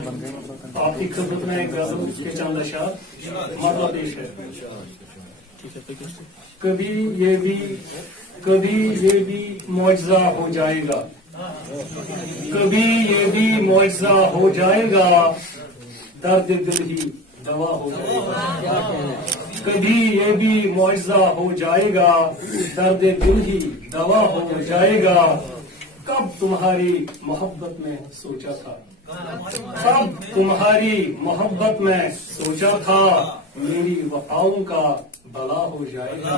آپ کی خدمت میں ایک غزل کے چند اشعار مطلب پیش ہے۔ کبھی یہ بھی معجزہ ہو جائے گا، کبھی یہ بھی معجزہ ہو جائے گا، درد دل ہی دوا ہو جائے گا۔ کبھی یہ بھی معجزہ ہو جائے گا، درد دل ہی دوا ہو جائے گا۔ کب تمہاری محبت میں سوچا تھا، کب تمہاری محبت میں سوچا تھا، میری وفاؤں کا بلا ہو جائے گا۔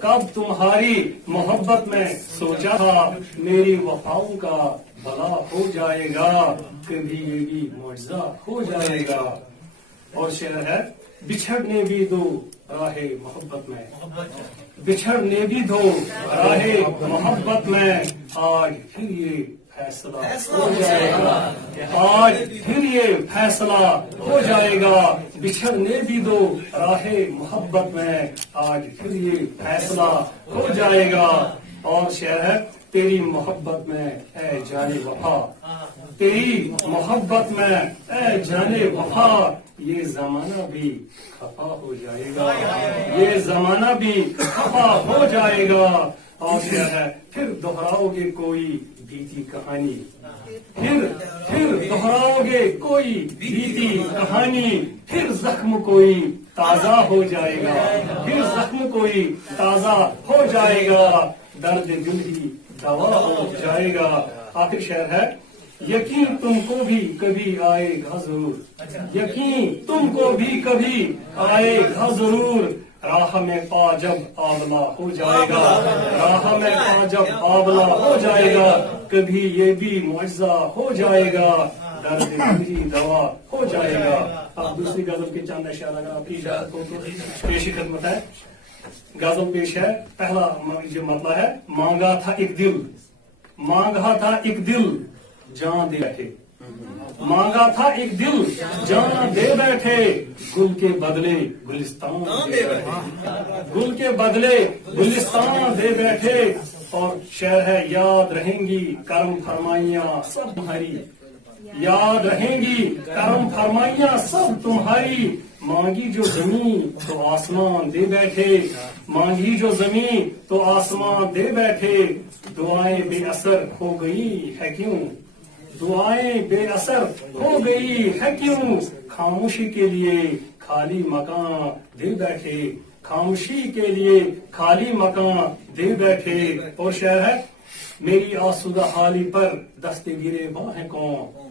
کب تمہاری محبت میں سوچا تھا، میری وفاؤں کا بلا ہو جائے گا، کبھی یہ بھی معجزہ ہو جائے گا۔ اور شعر ہے، بچھڑنے بھی دو راہ محبت میں، بچھڑنے بھی دو راہ محبت میں، آج پھر یہ فیصلہ ہو جائے گا، آج پھر یہ فیصلہ ہو جائے گا۔ بچھڑنے بھی دو راہ محبت میں، آج پھر یہ فیصلہ ہو جائے گا۔ اور شعر ہے، تیری محبت میں اے جانے وفا، تیری محبت میں اے جانے وفا، یہ زمانہ بھی خفا ہو جائے گا، یہ زمانہ بھی خفا ہو جائے گا۔ اور شعر ہے، پھر دہراؤ گے کوئی بیتی کہانی، پھر دہراؤ گے کوئی بیتی کہانی، پھر زخم کوئی تازہ ہو جائے گا، پھر زخم کوئی تازہ ہو جائے گا، درد دل ہی دوا ہو جائے گا۔ آخر شعر ہے، یقین تم کو بھی کبھی آئے گا ضرور، یقین تم کو بھی کبھی آئے گا ضرور، راہ میں پا جب آبلا ہو جائے گا، راہ میں پا جب آبلا ہو جائے گا، کبھی یہ بھی معجزہ ہو جائے گا، درد دل ہی دوا ہو جائے گا۔ اب دوسری غزل کے چند اشعار اگر آپ کی اجازت ہو تو پیشی خدمت ہے۔ غزل پیش ہے، پہلا جو مطلب ہے، مانگا تھا ایک دل، مانگا تھا ایک دل جان دے بیٹھے، مانگا تھا ایک دل جان دے بیٹھے، گل کے بدلے گلستان دے بیٹھے، گل کے بدلے گلستان دے بیٹھے۔ اور شعر ہے، یاد رہیں گی کرم فرمائیاں سب تمہاری، یاد رہیں گی کرم فرمائیاں سب تمہاری، مانگی جو زمین تو آسمان دے بیٹھے، مانگی جو زمین تو آسمان دے بیٹھے، دعائیں بے اثر ہو گئی ہے کیوں، دعائیں بے اثر ہو گئی ہے کیوں، خاموشی کے لیے خالی مکان دے بیٹھے، خاموشی کے لیے خالی مکان دے بیٹھے۔ اور شعر ہے، میری آسودہ حالی پر دست گرے باں ہے کون،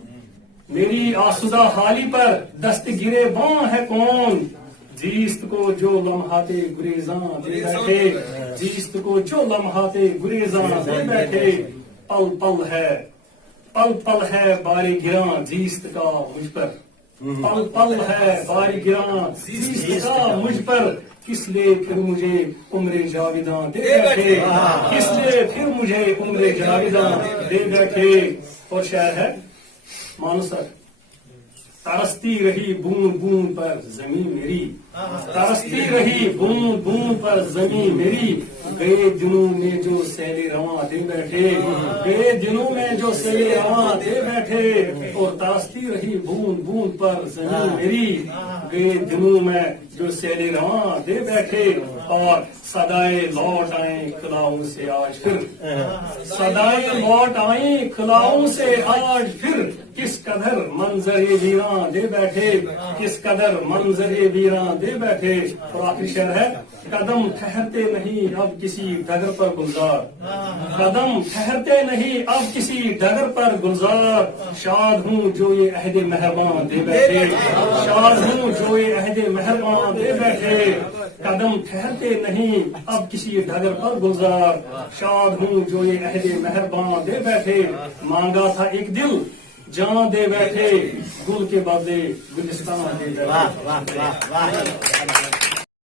میری آسودہ حالی پر دست گرے باں ہے کون، زیست کو جو لمحات گریزاں دے بیٹھے، زیست کو جو لمحات گریزاں دے بیٹھے، پل پل ہے، پل پل ہے باری گراں زیست کا مجھ پر، پل پل ہے باری گراں زیست کا مجھ پر، کس لیے پھر مجھے عمر جاویداں دے بیٹھے، کس لیے پھر مجھے عمر جاویداں دے بیٹھے۔ اور شعر ہے، مانسر ترستی رہی بوند بوند پر زمین میری، ترستی رہی بوند بوند پر زمین میری، گئے دنوں میں جو سیل رواں دے بیٹھے، گئے دنوں میں جو سیل رواں دے بیٹھے، اور ترستی رہی بوند بوند پر زمین میری، گئے دنوں میں جو سیل رواں دے بیٹھے، اور صدائیں لوٹ آئیں کلاؤں سے آج پھر، صدائیں لوٹ آئیں کلاؤں سے آج پھر، کس قدر منظر ویراں دے بیٹھے، کس قدر منظر ویراں دے بیٹھے۔ اور آخری شعر ہے، قدم ٹھہرتے نہیں اب کسی ڈگر پر گلزار، قدم ٹھہرتے نہیں اب کسی ڈگر پر گلزار، شاد ہوں جو یہ عہد مہرباں دے بیٹھے، شاد ہوں جو یہ عہد مہرباں دے بیٹھے، قدم ٹھہرتے نہیں اب کسی ڈگر پر گلزار، شاد ہوں جو یہ عہد مہرباں دے بیٹھے، مانگا تھا ایک دل جان دے بیٹھے، گل کے بدلے گلستان دے بیٹھے۔